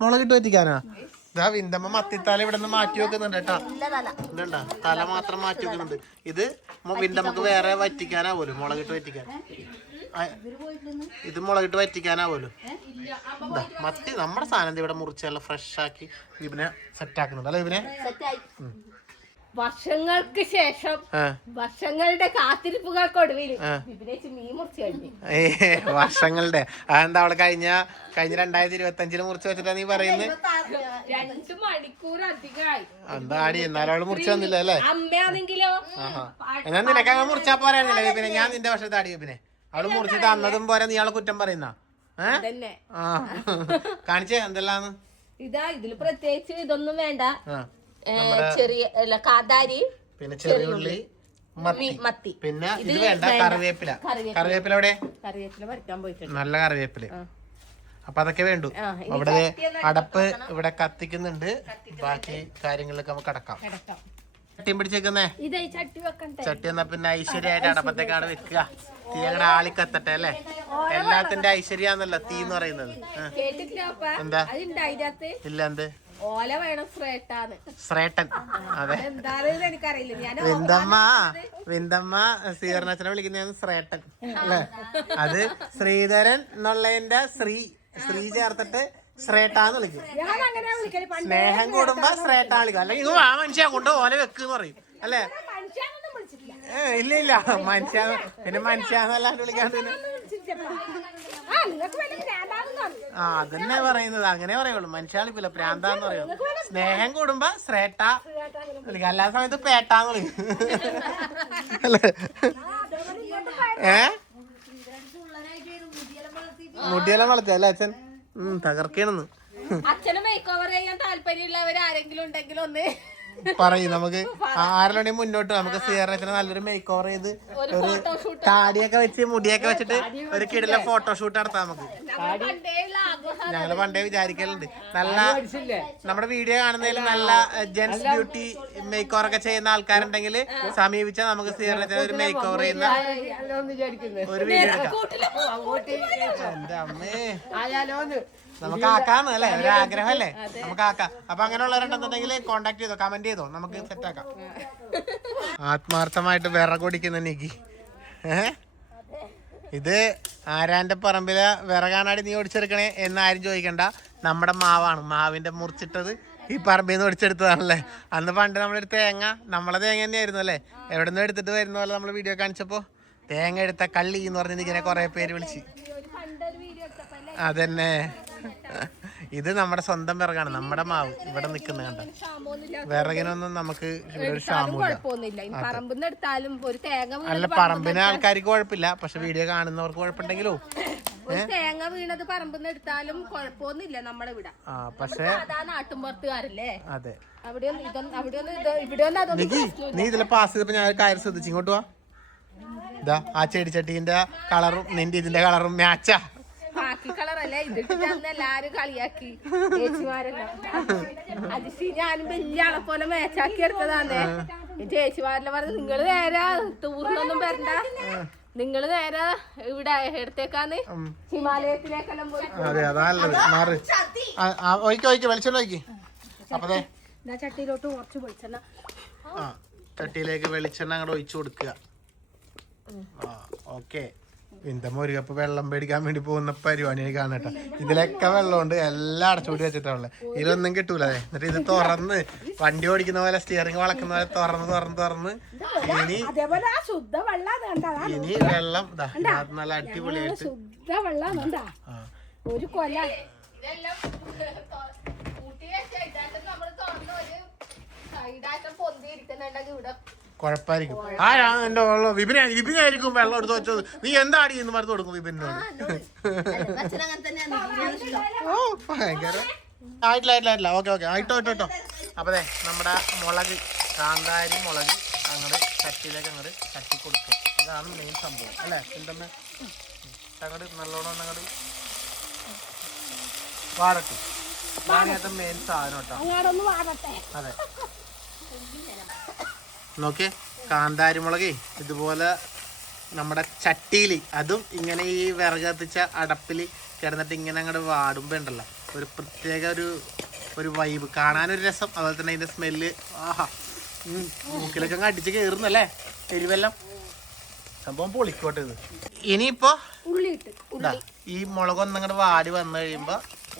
മുളകിട്ട് വെറ്റിക്കാനാ? ഇതാ വിന്തമ്മ മത്തിത്തല ഇവിടെ നിന്ന് മാറ്റി വെക്കുന്നുണ്ട് കേട്ടാ. ഇതുണ്ടാ, തല മാത്രം മാറ്റി വെക്കുന്നുണ്ട്. ഇത് വിന്തമ്മക്ക് വേറെ വറ്റിക്കാനാ പോലും, മുളകിട്ട് വറ്റിക്കാൻ. ഇത് മുളകിട്ട് വറ്റിക്കാനാ പോലും. എന്താ മത്തി നമ്മുടെ സാധനം ഇവിടെ മുറിച്ച് നല്ല ഫ്രഷ് ആക്കി ഇവനെ സെറ്റ് ആക്കുന്നുണ്ട് അല്ലെ? ഇവനെ വർഷങ്ങൾക്ക് ശേഷം വർഷങ്ങളുടെ കാത്തിരിപ്പുകൾക്കൊടുവിൽ മീൻ മുറിച്ച് കഴിഞ്ഞു. വർഷങ്ങളുടെ അതെന്താ അവള് കഴിഞ്ഞ 2025 മുറിച്ച് വെച്ചിട്ടാ നീ പറയുന്നത്? 2 മണിക്കൂർ അധികമായി. എന്താടി, എന്നാലും അവള് മുറിച്ച് തന്നില്ല അല്ലേ? അമ്മയാണെങ്കിലോ എന്നാ നിനക്ക് അങ്ങനെ മുറിച്ചാ പോരായിരുന്നില്ല? പിന്നെ ഞാൻ നിന്റെ വർഷത്തെ അടി പിന്നെ അവള് മുറിച്ച് തന്നതും പോരാ, നീ അവളെ കുറ്റം പറയുന്ന? കാണിച്ചേ എന്തെല്ലാന്ന്? ഇതാ ഇതില് പ്രത്യേകിച്ച് ഇതൊന്നും വേണ്ട. ചെറിയ കാന്താരി, പിന്നെ ചെറിയുള്ളി, മത്തി, പിന്നെ ഇത് വേണ്ട കറിവേപ്പില. കറിവേപ്പില എവിടെ? കറിവേപ്പില പറിക്കാൻ പോയിട്ടുണ്ട്. നല്ല കറിവേപ്പില. അപ്പൊ അതൊക്കെ വേണ്ടു. അവിടെ അടപ്പ് ഇവിടെ കത്തിക്കുന്നുണ്ട്. ബാക്കി കാര്യങ്ങളിലൊക്കെ നമുക്ക് കടക്കാം. ചട്ടിയും പിടിച്ചേക്കുന്നേ ചട്ടി എന്നാ പിന്നെ ഐശ്വര്യമായിട്ട് അടപ്പത്തേക്കാണ് വെക്കുക. തീ അങ്ങനെ ആളിക്കത്തട്ടെ അല്ലേ? എല്ലാത്തിന്റെ ഐശ്വര്യാന്നല്ലോ തീ എന്ന് പറയുന്നത്. എന്താ? ഇല്ല, എന്ത് ഓല വേണം? ശ്രേട്ടൻ. അതെ, വിന്തമ്മ ശ്രീധരനച്ഛനെ വിളിക്കുന്ന ശ്രേട്ടൻ അല്ലേ? അത് ശ്രീധരൻ എന്നുള്ളതിന്റെ ശ്രീ ചേർത്തിട്ട് ശ്രേട്ടാന്ന് വിളിക്കും. സ്നേഹം കൂടുമ്പോ ശ്രേട്ടാ വിളിക്കും. അല്ലെങ്കിൽ ആ മനുഷ്യ കൊണ്ട് ഓല വെക്കെന്ന് പറയും അല്ലേ? ഇല്ല മനുഷ്യ, പിന്നെ മനുഷ്യാന്നല്ലാണ്ട് വിളിക്കാണ്ട് അതന്നെ പറയുന്നത്. അങ്ങനെ പറയുള്ളൂ. മനുഷ്യാളിപ്പില്ല, പ്രാന്താന്ന് പറയുള്ളൂ. സ്നേഹം കൂടുമ്പോ ശ്രേട്ട വിളിക്കും, അല്ലാത്ത സമയത്ത് പേട്ടാന്ന് വിളിക്കും അല്ലേ? മുടിയെല്ലാം വളർത്തിയ അല്ലേ അച്ഛൻ? തകർക്കണെന്ന്. അച്ഛന് മേക്ക് ഓവർ ചെയ്യാൻ താല്പര്യമുള്ളവർ ആരെങ്കിലും ഉണ്ടെങ്കിൽ ഒന്ന് പറയും. നമുക്ക് ആരെങ്കിലും മുന്നോട്ട് നമുക്ക് സിയറിന് നല്ലൊരു മേക്ക് ഓവർ ചെയ്ത് ഒരു താടിയൊക്കെ വെച്ച് മുടിയൊക്കെ വെച്ചിട്ട് ഒരു കിടില ഫോട്ടോഷൂട്ട് നടത്താം നമുക്ക്. ഞങ്ങള് പണ്ടേ വിചാരിക്കലുണ്ട്. നല്ല നമ്മുടെ വീഡിയോ കാണുന്നതിൽ നല്ല ജെന്റ്സ് ബ്യൂട്ടി മേക്ക് ഓവർ ഒക്കെ ചെയ്യുന്ന ആൾക്കാരുണ്ടെങ്കിൽ സമീപിച്ചാൽ നമുക്ക് സിയറിന് ഒരു മേക്ക് ഓവർ ചെയ്യുന്ന ഒരു വീഡിയോ എടുക്കാം. എന്റെ അമ്മേ, നമുക്ക് ആക്കാന്ന് അല്ലേ? ഒരു ആഗ്രഹം അല്ലേ? നമുക്ക് ആക്കാം. അപ്പൊ അങ്ങനെയുള്ളവരുണ്ടെന്നുണ്ടെങ്കിൽ കോണ്ടാക്ട് ചെയ്തോ, കമന്റ് ചെയ്തോ, നമുക്ക് സെറ്റ് ആക്കാം. ആത്മാർത്ഥമായിട്ട് വിറകൊടിക്കുന്ന നിക്കി. ഇത് ആരാന്റെ പറമ്പിലെ വിറകാനാടി നീ ഓടിച്ചെടുക്കണേ എന്നാരും ചോദിക്കണ്ട. നമ്മുടെ മാവാണ്. മാവിന്റെ മുറിച്ചിട്ടത് ഈ പറമ്പിൽ നിന്ന് ഓടിച്ചെടുത്തതാണല്ലേ. അന്ന് പണ്ട് നമ്മളൊരു തേങ്ങ, നമ്മളെ തേങ്ങ തന്നെയായിരുന്നു അല്ലേ? എവിടെ നിന്ന് എടുത്തിട്ട് വരുന്ന പോലെ നമ്മൾ വീഡിയോ കാണിച്ചപ്പോ തേങ്ങ എടുത്ത കള്ളി എന്ന് പറഞ്ഞിട്ട് ഇങ്ങനെ കുറെ പേര് വിളിച്ച്. അതന്നെ, ഇത് നമ്മുടെ സ്വന്തം വിറകാണ്, നമ്മുടെ മാവ് ഇവിടെ നിൽക്കുന്ന കണ്ട. വിറകിനൊന്നും നമുക്ക് ഒരു ക്ഷാമമില്ല. അല്ല, പറമ്പിന് ആൾക്കാർക്ക് കുഴപ്പമില്ല, പക്ഷെ വീഡിയോ കാണുന്നവർക്ക് കുഴപ്പമുണ്ടെങ്കിലോ തേങ്ങ വീണത് പറമ്പിന്ന് എടുത്താലും കുഴപ്പമൊന്നുമില്ല നമ്മുടെ ഇവിടെ. പക്ഷെ നാട്ടുമ്പുറത്തുകാരല്ലേ? അതെ, നീ ഇതിലെ പാസ് ചെയ്തപ്പോ ഞാൻ കാര്യം ശ്രദ്ധിച്ചു. ഇങ്ങോട്ട് വാ. ഇതാ ആ ചെടിച്ചട്ടീന്റെ കളറും നിന്റെ ഇതിന്റെ കളറും മാച്ചാ. ബാക്കി കളറല്ലേ ഇതിട്ട് എല്ലാരും കളിയാക്കി. ചേച്ചിമാരെല്ലാം ഞാനും വലിയ ആളെ പോലെ മേച്ചാക്കി എടുത്തതാന്നേ. ചേച്ചിമാരെല്ലാം പറഞ്ഞു നിങ്ങള് നേരെ ടൂറിനൊന്നും വരണ്ട, നിങ്ങള് നേരെ ഇവിടെ എടുത്തേക്കാന്ന് ഹിമാലയത്തിലേക്കെല്ലാം പോയി. അതെ, അതല്ലത്. മാറി വെളിച്ചെണ്ണ ഒഴിക്ക്. അപ്പതേ ചട്ടിയിലോട്ട് കുറച്ച് വെളിച്ചെണ്ണ, ചട്ടിയിലേക്ക് വെളിച്ചെണ്ണ അങ്ങോട്ട് ഒഴിച്ചു കൊടുക്കുക. ഓക്കെ, വിന്തമ്മ ഒരു കപ്പ് വെള്ളം മേടിക്കാൻ വേണ്ടി പോകുന്ന പരിപാടിയായി കാണട്ടെ. ഇതിലൊക്കെ വെള്ളമുണ്ട്, എല്ലാം അടച്ചുകൂടി വെച്ചിട്ടുള്ളത്. ഇതിലൊന്നും കിട്ടൂല. എന്നിട്ട് ഇത് തുറന്ന് വണ്ടി ഓടിക്കുന്ന പോലെ സ്റ്റിയറിംഗ് വളക്കുന്ന പോലെ തുറന്ന് ഇനി വെള്ളം നല്ല അടിപൊളിയായിട്ട് ഒരു കൊല പൊന്തിയിരിക്കുന്നുണ്ടെങ്കിൽ ഇവിടെ കുഴപ്പമായിരിക്കും. ആരാ എന്റെ വെള്ളം? വിപിനായിരിക്കും വെള്ളം എടുത്ത് വെച്ചത്. നീ എന്താടി എന്ന് മരുന്ന് കൊടുക്കും വിപിനോട്. അച്ഛനങ്ങനെ തന്നെയാണ്. ഓ ഭയങ്കര. ആയിട്ടില്ല. ഓക്കെ ആയിട്ടോ. അപ്പൊ നമ്മുടെ മുളക്, കാന്താരി മുളക് അങ്ങോട്ട് ചട്ടിയിലേക്ക് അങ്ങോട്ട് തട്ടി കൊടുക്കുക. അതാണ് മെയിൻ സംഭവം അല്ലേ? എന്തമ്മ അങ്ങോട്ട് നല്ലോണം അങ്ങോട്ട് വാടട്ടെ. വാടിയാത്ത മെയിൻ സാധനം കേട്ടോ. അതെ, നോക്കിയേ കാന്താരി മുളകേ ഇതുപോലെ നമ്മുടെ ചട്ടിയിൽ, അതും ഇങ്ങനെ ഈ വിറക് കത്തിച്ച അടപ്പിൽ കിടന്നിട്ട് ഇങ്ങനെ അങ്ങോട്ട് വാടുമ്പോൾ ഉണ്ടല്ലോ ഒരു പ്രത്യേക ഒരു വൈബ്, കാണാനൊരു രസം. അതുപോലെ തന്നെ അതിൻ്റെ സ്മെല്ല് ആഹാ മൂക്കിലൊക്കെ അങ്ങ് അടിച്ച് കയറുന്നല്ലേ എരിവെല്ലാം. സംഭവം പൊളിക്കോട്ടെ ഇത്. ഇനിയിപ്പോ ഈ മുളകൊന്നങ്ങോട്ട് വാടി വന്നു കഴിയുമ്പോ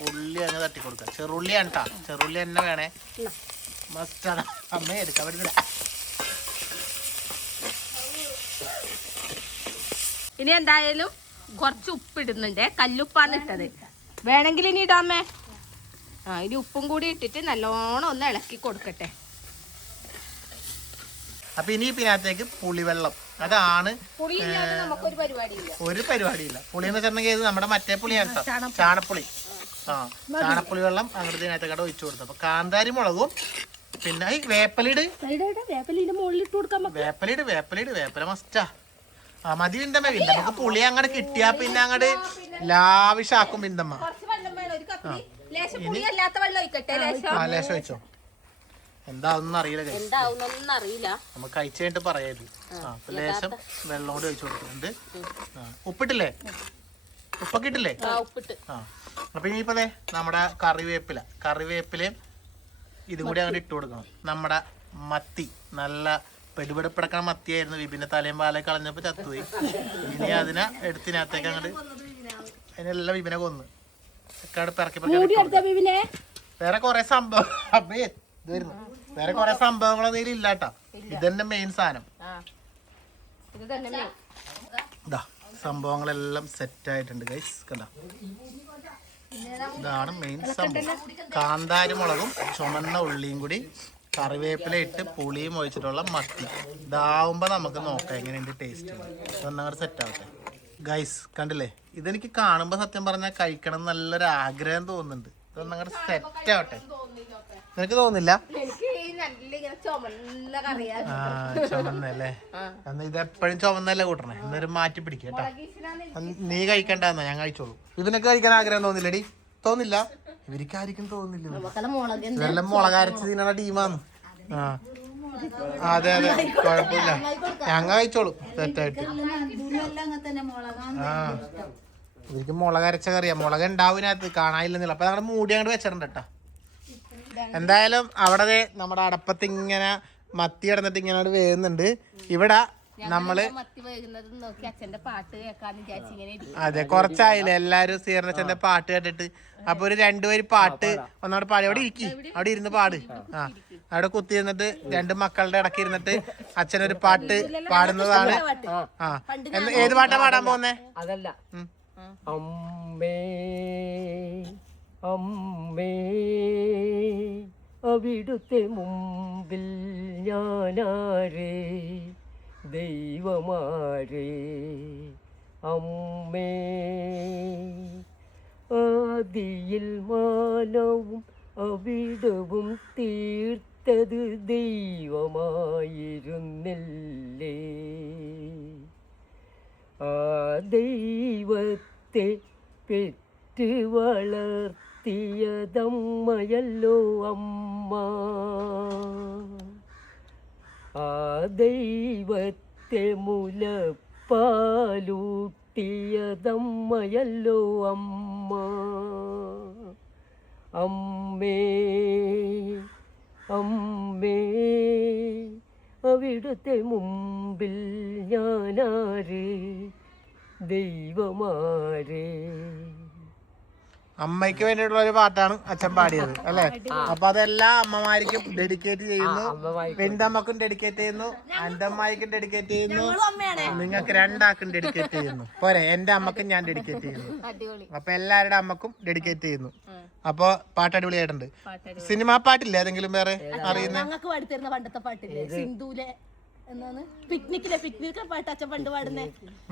ഉള്ളി അങ്ങ് തട്ടി കൊടുക്കുക. ചെറുള്ളിയാണ് കേട്ടോ, ചെറുള്ളി തന്നെ വേണേ, മസ്റ്റാണ്. അമ്മ എടുക്കാൻ പറ്റുന്നില്ല. ഇനി എന്തായാലും കുറച്ച് ഉപ്പിടുന്നുണ്ട്, കല്ലുപ്പാണ് ഇട്ടത്. വേണമെങ്കിൽ ഇനി ഇടാമേ. ഇനി ഉപ്പും കൂടി ഇട്ടിട്ട് നല്ലോണം ഒന്ന് ഇളക്കി കൊടുക്കട്ടെ. അപ്പൊ ഇനി ഇതിനകത്തേക്ക് പുളിവെള്ളം, അതാണ് നമുക്കൊരു പരിപാടിയില്ല. ഒരു പരിപാടിയില്ല. പുളി എന്ന് വെച്ചിട്ടുണ്ടെങ്കിൽ ഇത് നമ്മുടെ മറ്റേ പുളിയാണ് കേട്ടോ, ചാണപ്പുളി. ചാണപ്പുളി വെള്ളം അങ്ങോട്ട് ഇതിനകത്തേക്കാട് ഒഴിച്ചു കൊടുത്തു. അപ്പൊ കാന്താരി മുളകും പിന്നെ ഈ വേപ്പലിട്, വേപ്പല മസ്റ്റാ. മതി വിന്തമ്മ. വിന്തമ്മക്ക് പുളി അങ്ങോട്ട് കിട്ടിയാ പിന്നെ അങ്ങോട്ട് ലാവിഷാക്കും വിന്തമ്മ. ലേശം വെച്ചോ. എന്താവുന്ന അറിയില്ല, നമുക്ക് കഴിച്ചു കഴിഞ്ഞിട്ട് പറയാത്. അപ്പൊ ലേശം വെള്ളം കൂടി ഒഴിച്ചു കൊടുക്കുന്നുണ്ട്. ഉപ്പിട്ടില്ലേ? ഉപ്പൊക്കെ ഇട്ടില്ലേ? അപ്പൊ ഇനിയിപ്പോ നമ്മുടെ കറിവേപ്പിലയും ഇതും കൂടി അങ്ങോട്ട് ഇട്ട് കൊടുക്കണം. നമ്മുടെ മത്തി, നല്ല പെടുപെടുപ്പിടക്കണ മത്തിയായിരുന്നു. വിപിന്റെ തലയും പാലൊക്കെ കളഞ്ഞപ്പോ ചത്തുപോയി. ഇനി അതിനെ എടുത്തിനകത്തേക്ക് അങ്ങോട്ട് അതിനെല്ലാം വിപിനെ കൊന്ന് വേറെ കൊറേ സംഭവം വേറെ കൊറേ സംഭവങ്ങളൊന്നും ഇതിൽ ഇല്ലാട്ടാ. ഇതന്നെ മെയിൻ സാധനം. ഇതാ സംഭവങ്ങളെല്ലാം സെറ്റ് ആയിട്ടുണ്ട് ഗൈസ്, കണ്ട. ഇതാണ് മെയിൻ സംഭവം. കാന്താരി മുളകും ചുമന്ന ഉള്ളിയും കൂടി കറിവേപ്പില ഇട്ട് പുളിയും ഒഴിച്ചിട്ടുള്ള മത്തി. ഇതാവുമ്പോ നമുക്ക് നോക്കാം എങ്ങനെയുണ്ട് ടേസ്റ്റ്. ഇതൊന്നങ്ങോട്ട് സെറ്റ് ആവട്ടെ ഗൈസ്. കണ്ടില്ലേ? ഇതെനിക്ക് കാണുമ്പോ സത്യം പറഞ്ഞാൽ കഴിക്കണം നല്ലൊരു ആഗ്രഹം തോന്നുന്നുണ്ട്. ഇതൊന്നങ്ങോട്ട് സെറ്റ് ആവട്ടെ. നിനക്ക് തോന്നില്ല? ചുമന്നല്ലേ? എന്നാ ഇതെപ്പോഴും ചുമന്നല്ലേ കൂട്ടണേ. എന്നൊരു മാറ്റി പിടിക്കുക കേട്ടോ. നീ കഴിക്കണ്ടെന്നാ, ഞാൻ കഴിച്ചോളൂ. ഇതിനൊക്കെ കഴിക്കാൻ ആഗ്രഹം തോന്നില്ലടി? തോന്നില്ല? ഇവർക്കായിരിക്കും തോന്നില്ല. ഇതെല്ലാം മുളകരച്ച് തിന്നണ ടീമാന്ന്. അതെ കുഴപ്പമില്ല, ഞങ്ങൾ കഴിച്ചോളൂ സെറ്റായിട്ട്. ഇവർക്ക് മുളകരച്ച കറിയാ. മുളക് ഉണ്ടാവിനകത്ത് കാണാനില്ലെന്നില്ല. അപ്പൊ ഞങ്ങളുടെ മൂടി അങ്ങോട്ട് വെച്ചിട്ടുണ്ട് കേട്ടോ. എന്തായാലും അവിടെ നമ്മുടെ അടപ്പത്ത് ഇങ്ങനെ മത്തി കിടന്നിട്ട് ഇങ്ങനെ വേകുന്നുണ്ട്. ഇവിടെ നമ്മള് അതെ കുറച്ചായില്ലേ എല്ലാരും സീർണച്ചന്റെ പാട്ട് കേട്ടിട്ട്. അപ്പൊ ഒരു രണ്ടുപേര് പാട്ട് ഒന്നവിടെ പാടി. അവിടെ അവിടെ ഇരുന്ന് പാട്. അവിടെ കുത്തി ഇരുന്നിട്ട് രണ്ട് മക്കളുടെ ഇടയ്ക്ക് ഇരുന്നിട്ട് അച്ഛനൊരു പാട്ട് പാടുന്നതാണ്. ഏത് പാട്ടാ പാടാൻ പോന്നേ? അതല്ല, അമ്മേ അമ്മേ അവിടുത്തെ മുമ്പിൽ ഞാനാരേ ദൈവമാരേ അമ്മേ ആദിയിൽ മാനവും അവിടവും തീർത്തത് ദൈവമായിരുന്നില്ലേ. ആ ദൈവത്തെ പെറ്റ് വളർത്തിയതമ്മയല്ലോ അമ്മ. ആ ദൈവത്തെ മുലപ്പാലൂട്ടിയതമ്മയല്ലോ അമ്മ. അമ്മേ അമ്മേ അവിടുത്തെ മുമ്പിൽ ഞാനാരേ ദൈവമാരേ. അമ്മയ്ക്ക് വേണ്ടിയിട്ടുള്ള ഒരു പാട്ടാണ് അച്ഛൻ പാടിയത് അല്ലെ? അപ്പൊ അതെല്ലാം അമ്മമാർക്കും ഡെഡിക്കേറ്റ് ചെയ്യുന്നു. വെണ്ടമ്മക്കും ഡെഡിക്കേറ്റ് ചെയ്യുന്നു, എന്റെ അമ്മായിക്കും ഡെഡിക്കേറ്റ് ചെയ്യുന്നു, നിങ്ങൾക്ക് രണ്ടാക്കും ഡെഡിക്കേറ്റ് ചെയ്യുന്നു. പോരെ? എന്റെ അമ്മക്കും ഞാൻ ഡെഡിക്കേറ്റ് ചെയ്യുന്നു. അപ്പൊ എല്ലാവരുടെ അമ്മക്കും ഡെഡിക്കേറ്റ് ചെയ്യുന്നു. അപ്പൊ പാട്ട് അടിപൊളിയായിട്ടുണ്ട്. സിനിമാ പാട്ടില്ലേ ഏതെങ്കിലും വേറെ അറിയുന്ന? ഞങ്ങൾക്ക് പാടിത്തരുന്ന പണ്ടത്തെ പാട്ടില്ലേ, സിന്ധുലെ എന്നാണ് പിക്നിക് പാട്ട് അച്ഛൻ പണ്ട് പാടുന്നേ.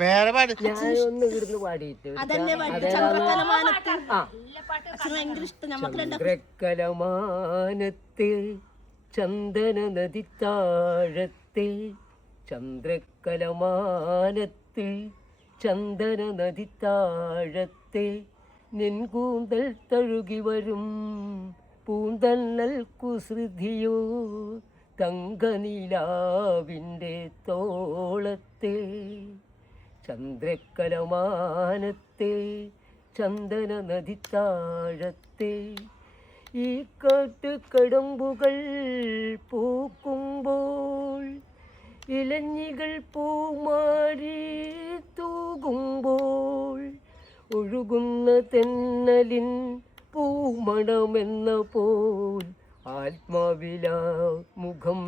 വേറെ പാട്. ഞാനൊന്ന് ഇവിടുന്ന് പാടിയിട്ട് അതന്നെ പാട്ട് ചന്ദ്രക്കലമാനത്ത്. അച്ഛന് ഭയങ്കര ഇഷ്ടം. നമുക്ക് ചന്ദ്രക്കലമാനത്തെ ചന്ദന നദി താഴത്തെ ചന്ദ്രക്കലമാനത്തെ ചന്ദന നദി താഴത്തെ നിൻകൂന്തൽ തഴുകി വരും പൂന്തന്നൽ കുസൃതിയോ തങ്കനിലാവിൻ്റെ തോളത്തെ ചന്ദ്രക്കലമാനത്തെ ചന്ദന നദി താഴത്തെ ഈ കാട്ടുകടമ്പുകൾ പൂക്കുമ്പോൾ ഇലഞ്ഞികൾ പൂമാരി തൂകുമ്പോൾ ഒഴുകുന്ന തെന്നലിൻ പൂമണമെന്ന പോൽ ആത്മാവിലാ മുഖം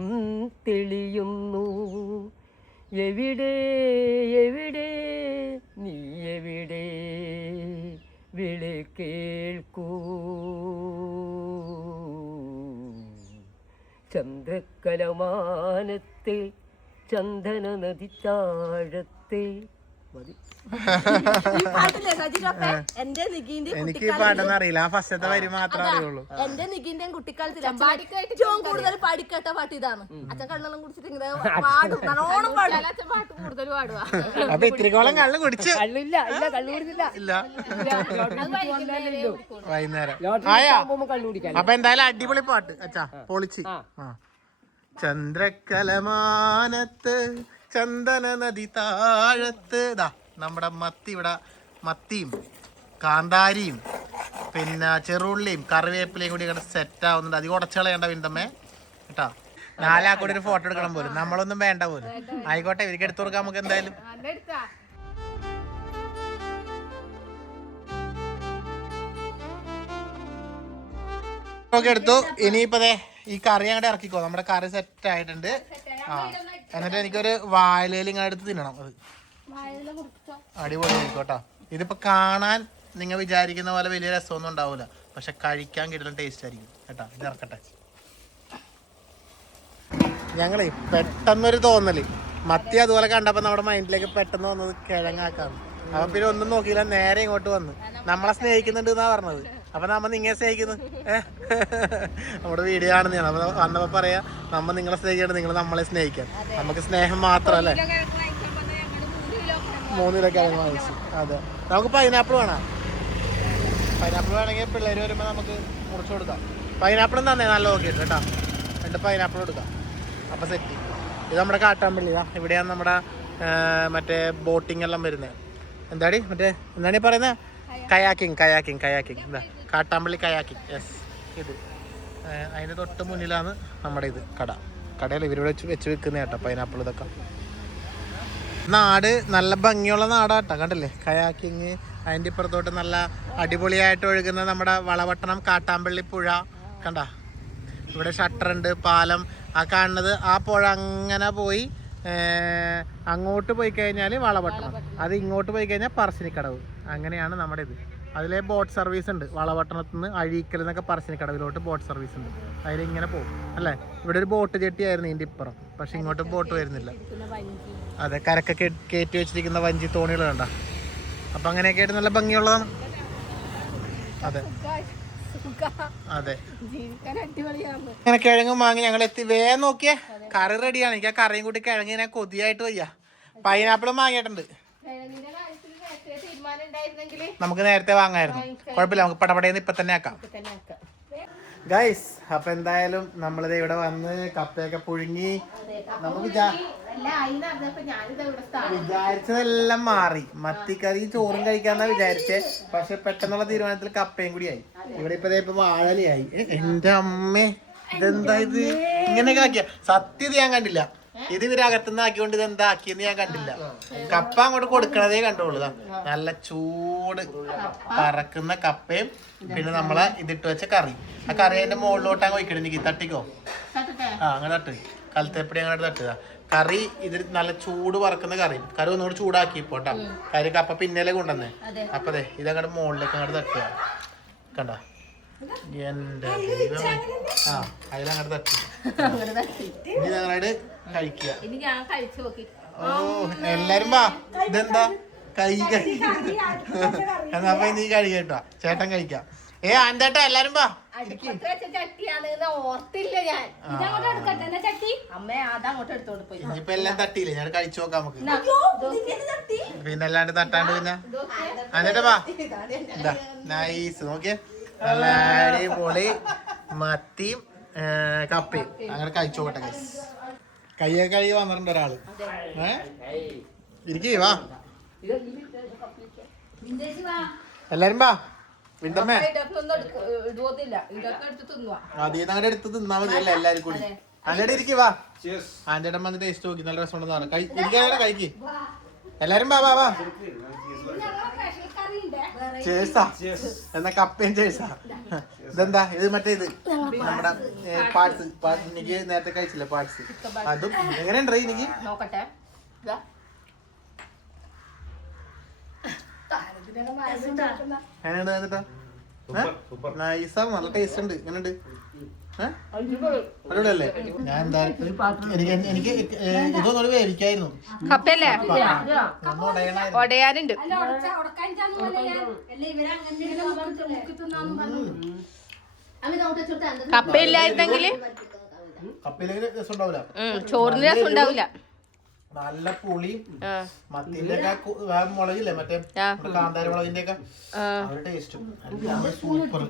തെളിയുന്നു. എവിടെ എവിടെ നീ എവിടെ വിളി കേൾക്കൂ ചന്ദ്രക്കലമാനത്തെ ചന്ദന നദി താഴത്തെ. മതി. എന്റെ നിഗീന്റെ എനിക്ക് ഈ പാട്ടൊന്നും അറിയില്ല. ആ ഫസ്റ്റത്തെ വരി മാത്രമേ അറിയുള്ളൂ. എന്റെ നിഗീന്റെയും കുട്ടിക്കാലത്തിൽ ഏറ്റവും കൂടുതൽ പാടിക്കേട്ട പാട്ട് ഇതാണ്. അച്ഛൻ കള്ളെല്ലാം കുടിച്ചിട്ട് ഇങ്ങനെ പാടും, നല്ലോണം പാടും. അച്ഛൻ പാട്ട് കൂടുതൽ പാടുക. അപ്പൊ ഇത്തിരിക്കോളം കള്ള് കുടിച്ച് കള്ളില്ല, ഇല്ല കള്ളു കുടിച്ചില്ല. ഇല്ല വൈകുന്നേരം ലോട്ടറി ആയാ. ആകുമ്പോ കള്ളു കുടിക്കാൻ. അപ്പൊ എന്തായാലും അടിപൊളി പാട്ട് അച്ഛാ, പൊളിച്ച്. ചന്ദ്രക്കലമാനത്ത് ചന്ദന നദി താഴത്ത്. ഇതാ നമ്മുടെ മത്തി, ഇവിടെ മത്തിയും കാന്താരിയും പിന്നെ ചെറുള്ളിയും കറിവേപ്പിലയും കൂടി ഇവിടെ സെറ്റ് ആവുന്നുണ്ട്. അധികം ഉടച്ചുകളയണ്ട വിന്തമ്മേ കേട്ടോ. നാലാക്കൂടി ഒരു ഫോട്ടോ എടുക്കണം പോലും, നമ്മളൊന്നും വേണ്ട പോലും. ആയിക്കോട്ടെ, ഇവർക്ക് എടുത്തു കൊടുക്കാം നമുക്ക് എന്തായാലും. എടുത്തു. ഇനിയിപ്പതേ ഈ കറി അങ്ങോട്ട് ഇറക്കിക്കോ. നമ്മുടെ കറി സെറ്റ് ആയിട്ടുണ്ട്. ആ, എന്നിട്ട് എനിക്കൊരു വാഴയില ഇങ്ങനെ എടുത്ത് തിന്നണം. അത് അടിപൊളി ആയിക്കോട്ടോ. ഇതിപ്പോ കാണാൻ നിങ്ങൾ വിചാരിക്കുന്ന പോലെ വലിയ രസമൊന്നും ഉണ്ടാവൂല, പക്ഷെ കഴിക്കാൻ കിട്ടുന്ന ടേസ്റ്റ് ആയിരിക്കും കേട്ടോ. ഇത് ഇറക്കട്ടെ. ഞങ്ങളെ പെട്ടെന്നൊരു തോന്നല്, മത്തി അതുപോലെ കണ്ടപ്പോ നമ്മുടെ മൈൻഡിലേക്ക് പെട്ടെന്ന് വന്നത് കിഴങ്ങാക്കാണ്. അപ്പൊ പിന്നെ ഒന്നും നോക്കിയില്ല, നേരെ ഇങ്ങോട്ട് വന്ന് നമ്മളെ സ്നേഹിക്കുന്നുണ്ട് എന്നാ പറഞ്ഞത്. അപ്പൊ നമ്മ നിങ്ങളെ സ്നേഹിക്കുന്നു. നമ്മുടെ വീഡിയോ കാണുന്നതാണ്. അപ്പൊ വന്നപ്പോ പറയാ, നമ്മ നിങ്ങളെ സ്നേഹിക്കണം, നിങ്ങൾ നമ്മളെ സ്നേഹിക്കാൻ. നമുക്ക് സ്നേഹം മാത്രല്ലേ. 3 കിലോ കിഴങ്ങ് വാങ്ങിച്ചു. അതെ, നമുക്ക് പൈനാപ്പിൾ വേണം. പൈനാപ്പിൾ വേണമെങ്കിൽ പിള്ളേർ വരുമ്പോൾ നമുക്ക് മുറിച്ച് കൊടുക്കാം. പൈനാപ്പിളും തന്നെ നല്ല നോക്കിയിട്ട് കേട്ടോ. 2 പൈനാപ്പിൾ കൊടുക്കാം. അപ്പം സെറ്റ്. ഇത് നമ്മുടെ കാട്ടാമ്പള്ളി. ഇവിടെയാണ് നമ്മുടെ മറ്റേ ബോട്ടിംഗ് എല്ലാം വരുന്നത്. എന്താടി മറ്റേ എന്താണ് ഈ പറയുന്നത്? കയാക്കിങ്. എന്താ കാട്ടാമ്പള്ളി കയാക്കിങ്. യെസ്. ഇത് അതിൻ്റെ തൊട്ട് മുന്നിലാണ് നമ്മുടെ ഇത് കടയിൽ ഇവരിവിടെ വെച്ച് വെക്കുന്ന കേട്ടോ പൈനാപ്പിൾ. ഇതൊക്കെ നാട് നല്ല ഭംഗിയുള്ള നാടാട്ടോ. കണ്ടില്ലേ കയാക്കിങ്. അതിൻ്റെ ഇപ്പുറത്തോട്ട് നല്ല അടിപൊളിയായിട്ട് ഒഴുകുന്ന നമ്മുടെ വളപട്ടണം കാട്ടാമ്പള്ളി പുഴ കണ്ട. ഇവിടെ ഷട്ടറുണ്ട്, പാലം. ആ കാണുന്നത് ആ പുഴ അങ്ങനെ പോയി അങ്ങോട്ട് പോയി കഴിഞ്ഞാൽ വളപട്ടണം, അത് ഇങ്ങോട്ട് പോയി കഴിഞ്ഞാൽ പറശ്ശിനിക്കടവ്. അങ്ങനെയാണ് നമ്മുടെ ഇത്. അതിലെ ബോട്ട് സർവീസ് ഉണ്ട്. വളപട്ടണത്തിൽ നിന്ന് അഴീക്കൽ എന്നൊക്കെ പറശ്ശിനിക്കടവിലോട്ട് ബോട്ട് സർവീസ് ഉണ്ട്. അതിലിങ്ങനെ പോകും അല്ലേ. ഇവിടെ ഒരു ബോട്ട് ജെട്ടിയായിരുന്നു ഇതിൻ്റെ ഇപ്പുറം, പക്ഷെ ഇങ്ങോട്ട് ബോട്ട് വരുന്നില്ല. അതെ, കരക്കൊക്കെ കയറ്റി വെച്ചിരിക്കുന്ന വഞ്ചി തോണികൾ കണ്ട. അപ്പം അങ്ങനെയൊക്കെ ആയിട്ട് നല്ല ഭംഗിയുള്ളതാണ്. അതെ അതെ. ഇങ്ങനെ കിഴങ്ങും വാങ്ങി ഞങ്ങൾ എത്തി. വേഗം നോക്കിയേ, കറി റെഡിയാണ്. എനിക്ക് ആ കറിയും കൂട്ടി കിഴങ്ങ് ഞാൻ കൊതിയായിട്ട് വയ്യ. പൈനാപ്പിളും വാങ്ങിയിട്ടുണ്ട്. നമുക്ക് നേരത്തെ വാങ്ങായിരുന്നു, കുഴപ്പമില്ല. നമുക്ക് പടപടയെന്ന് ഇപ്പൊ തന്നെ ആക്കാം ഗൈസ്. അപ്പൊ എന്തായാലും നമ്മളിത് ഇവിടെ വന്ന് കപ്പയൊക്കെ പുഴുങ്ങി നമുക്ക് വിചാരിച്ചതെല്ലാം മാറി. മത്തിക്കറി ചോറും കഴിക്കാന്നാ വിചാരിച്ചേ, പക്ഷെ പെട്ടെന്നുള്ള തീരുമാനത്തിൽ കപ്പയും കൂടി ആയി. ഇവിടെ ഇപ്പൊ വാഴലയായി. എന്റെ അമ്മേ, ഇതെന്താ ഇത് ഇങ്ങനെയൊക്കെ ആക്കിയ? സത്യത ഞാൻ കണ്ടില്ല. ഇത് ഇവരകത്തുനിന്ന് ആക്കിക്കൊണ്ട് ഇതെന്താ ആക്കിയെന്ന് ഞാൻ കണ്ടില്ല. കപ്പ അങ്ങോട്ട് കൊടുക്കണതേ കണ്ടോളൂ. നല്ല ചൂട് പറക്കുന്ന കപ്പയും പിന്നെ നമ്മളെ ഇതിട്ട് വെച്ച കറി. ആ കറി അതിന്റെ മുകളിലോട്ടാ വയ്ക്കണം. എനിക്ക് തട്ടിക്കോ. അങ്ങനെ തട്ട്, കലത്തേപ്പടി അങ്ങോട്ട് തട്ടുക. കറി ഇതിൽ നല്ല ചൂട് പറക്കുന്ന കറി ഒന്നുകൂടി ചൂടാക്കി ഇപ്പോട്ടാ. കാര്യം കപ്പ പിന്നലെ കൊണ്ടുവന്നേ. അപ്പൊ അതെ ഇതങ്ങോട്ട് മുകളിലേക്ക് അങ്ങോട്ട് തട്ടുക. കണ്ട എന്റെ ദൈവമേ. അതിലങ്ങോട്ട് തട്ടി. അങ്ങനെ തട്ടി. ഇനി ഞങ്ങളായിട്ട് കഴിക്കുക. ഇനി ഞാൻ കഴിച്ചു നോക്കി. ഓ എല്ലാരും വാ. ഇതെന്താ കൈ എന്നാ നീ കഴിക്കട്ടോ, ചേട്ടൻ കഴിക്കാം. ആന്തേട്ടാ എല്ലാരും വാ. അടുപ്പത്ത് വെച്ച ചട്ടിയാണെന്ന് ഓർത്തില്ല ഞാൻ. ഇതങ്ങോട്ട് എടുക്കട്ടെ എന്നാ ചട്ടി. അമ്മ അതങ്ങോട്ട് എടുത്തോണ്ട് പോയി. ഇനിയിപ്പോ എല്ലാം തട്ടിയില്ലേ, ഞാൻ കഴിച്ചു നോക്കാം നമുക്ക്. തട്ടി പിന്നെ അല്ലാണ്ട് തട്ടാണ്ട് പിന്നെ എന്നിട്ട് വാ. ഇതാ നൈസ് നോക്കിയേ, നല്ല അടിപൊളി മത്തിയും കപ്പയും. അങ്ങനെ കഴിച്ചു നോക്കട്ടെ ഗൈസ്. കയ്യൊക്കെ കഴുകി വന്നിട്ടുണ്ട് ഒരാള്. ഇരിക്കേ വാ എല്ലാരും വാ. വിന്തമ്മേ ഇടുവതില്ല, ഇതൊക്കെ എടുത്ത് തിന്നുവാ. അതീന്ന് അങ്ങോട്ട് എടുത്ത് തിന്നാ മതിയല്ലേ എല്ലാരും കൂടി. അങ്ങോട്ട് ഇരിക്കേ വാ. ആന്റേട്ടൻ വന്ന് ടേസ്റ്റ് നോക്കി, നല്ല രസം ഉണ്ടെന്ന് പറഞ്ഞു. ഇരിക്കാതെ കഴിക്ക് എല്ലാരും. വാ വാ വാ. ചേഴ്സാ എന്നാ കപ്പയും ചേഴ്സാ. ഇതെന്താ ഇത്? മറ്റേ ഇത് നമ്മുടെ പാർട്സ്. എനിക്ക് നേരത്തെ കഴിച്ചില്ല പാർട്സ്. അതും എങ്ങനെയുണ്ട് എനിക്ക് നോക്കട്ടെ. എങ്ങനെയുണ്ട് എന്നിട്ടാ? നൈസാ, നല്ല ടേസ്റ്റ് ഉണ്ട്. എങ്ങനെയുണ്ട്? അടിപൊളിയല്ലേ? ഞാൻ എന്താ എനിക്ക് ഇതൊന്നും മേടിക്കായിരുന്നു. കപ്പയല്ലേ ഒടയാനുണ്ട്. അല്ല ഉടക്കാൻ പോലെ കപ്പയില്ലായിരുന്നെങ്കിൽ കപ്പയിലേക്ക് രസം ഉണ്ടാവില്ല, ചോറിന് രസം ഉണ്ടാവില്ല. നല്ല പുളി മത്തിന്റെ ഒക്കെ മുളകില്ലേ, മറ്റേ കാന്താരി മുളകിന്റെ ഒക്കെ ടേസ്റ്റും സൂപ്പർ.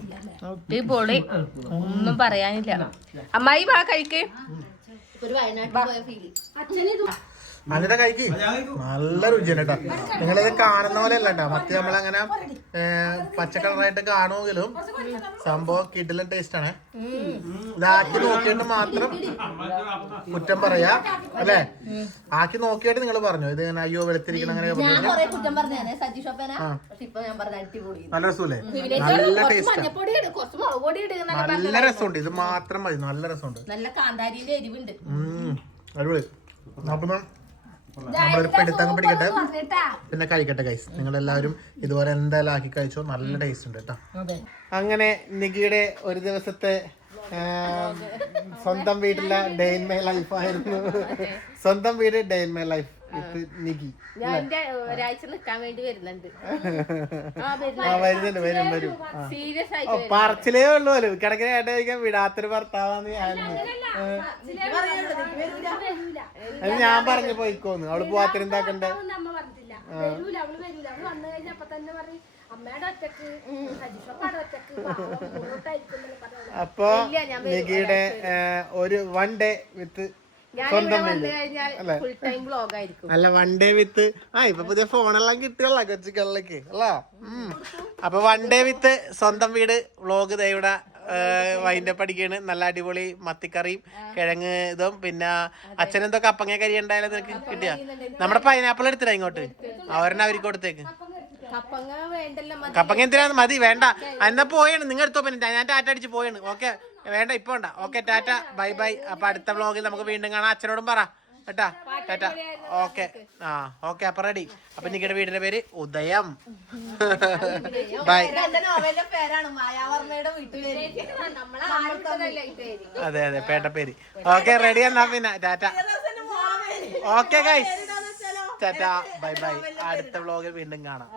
പൊളി, ഒന്നും പറയാനില്ല. അമ്മായി വാ കഴിക്ക്. ഒരു വയനാട്ടിൽ പോയ ഫീല്. അതിന്റെ കഴിക്ക് നല്ല രുചിയാണ് കേട്ടോ. നിങ്ങളിത് കാണുന്ന പോലെ അല്ല കേട്ടോ. മറ്റേ നമ്മളങ്ങനെ പച്ച കളറായിട്ട് കാണുമെങ്കിലും സംഭവം കിടിലൻ ടേസ്റ്റ് ആണ്. ഇതാക്കി നോക്കിയിട്ട് മാത്രം കുറ്റം പറയാ അല്ലേ? ആക്കി നോക്കിയിട്ട് നിങ്ങൾ പറഞ്ഞു ഇത് അയ്യോ വെളുത്തിരിക്കണം അങ്ങനെ കുറ്റം പറഞ്ഞേ സജി ഷോപ്പേന. പക്ഷെ ഇപ്പൊ ഞാൻ പറഞ്ഞ അടിപൊളി നല്ല രസമല്ലേ? നല്ല ടേസ്റ്റ്, മഞ്ഞപ്പൊടി ഇട്, കുറച്ച് മുളക് പൊടി ഇട്. നല്ല രസമുണ്ട്. ഇത് മാത്രം മതി, നല്ല രസമുണ്ട്. നല്ല കാന്താരിന്റെ എരിവുണ്ട്. അടിപൊളി. അപ്പം നമ്മളൊരു പെടുത്തങ്ങ് പിടിക്കട്ടെ, പിന്നെ കഴിക്കട്ടെ ഗൈസ്. നിങ്ങളെല്ലാവരും ഇതുപോലെ എന്തായാലും ആക്കി കഴിച്ചോ, നല്ല ടേസ്റ്റ് ഉണ്ട് കേട്ടോ. അങ്ങനെ നികിയുടെ ഒരു ദിവസത്തെ സ്വന്തം വീട്ടിലെ ഡേ ഇൻ മൈ ലൈഫ് ആയിരുന്നു. സ്വന്തം വീട് day in my life with Niki. ഞാൻ എന്റെ ഒരാഴ്ച നിക്കാൻ വേണ്ടി വരുന്നുണ്ട്. വരുന്നുണ്ട്, വരും വരും. സീരിയസ് ആയിട്ട് പറച്ചിലേ ഉള്ളൂ പോലും. കിടക്കിനെ ഏട്ട കഴിക്കാൻ വിടാത്തൊരു ഭർത്താവാന്ന് ഞാൻ പറഞ്ഞു പോയിക്കോന്ന്. അവള് പോവാത്തിന് എന്താക്കണ്ടേ? അമ്മ പറഞ്ഞിട്ടില്ല. വരൂല, അവള് വരൂല. അവള് വന്നു കഴിഞ്ഞ അപ്പൊ തന്നെ പറയും അമ്മയുടെ ഒറ്റക്ക് ഒറ്റക്ക്. അപ്പൊ നികിയുടെ ഒരു വൺ ഡേ വിത്ത് സ്വന്തം വീട് അല്ലെ? അല്ല, വൺ ഡേ വിത്ത് ഇപ്പൊ പുതിയ ഫോണെല്ലാം കിട്ടിയല്ല കൊച്ചികളിലേക്ക് അല്ലോ. അപ്പൊ വൺ ഡേ വിത്ത് സ്വന്തം വീട് വ്ളോഗ് ഇവിടെ വൈൻ്റെ പഠിക്കാണ്. നല്ല അടിപൊളി മത്തിക്കറിയും കിഴങ്ങ് ഇതും. പിന്നെ അച്ഛനെന്തോ കപ്പങ്ങ കരി ഉണ്ടായാലും നിനക്ക് കിട്ടിയ നമ്മുടെ പൈനാപ്പിൾ എടുത്തില്ല ഇങ്ങോട്ട്, അവരെന്നെ അവർക്ക് കൊടുത്തേക്ക്. കപ്പങ്ങ എന്തിനാന്ന് മതി, വേണ്ട. എന്നാ പോയാണ് നിങ്ങൾ എടുത്തോ. പിന്നെ ഞാൻ ടാറ്റ അടിച്ച് പോയാണ്. ഓക്കെ, വേണ്ട ഇപ്പൊ വേണ്ട. ഓക്കെ, ടാറ്റ, ബൈ ബൈ. അപ്പൊ അടുത്ത വ്ളോഗിൽ നമുക്ക് വീണ്ടും കാണാം. അച്ഛനോടും പറ കേട്ടാ ടാറ്റ. Okay, okay. അപ്പൊ റെഡി. അപ്പൊ നിങ്ങളുടെ വീടിന്റെ പേര് ഉദയം. ബൈ. അതെ അതെ, പേട്ടപ്പേര്. ഓക്കെ, റെഡി എന്നാ പിന്നെ Tata. Okay guys, Tata, bye by. അടുത്ത വ്ളോഗിൽ വീണ്ടും കാണാം.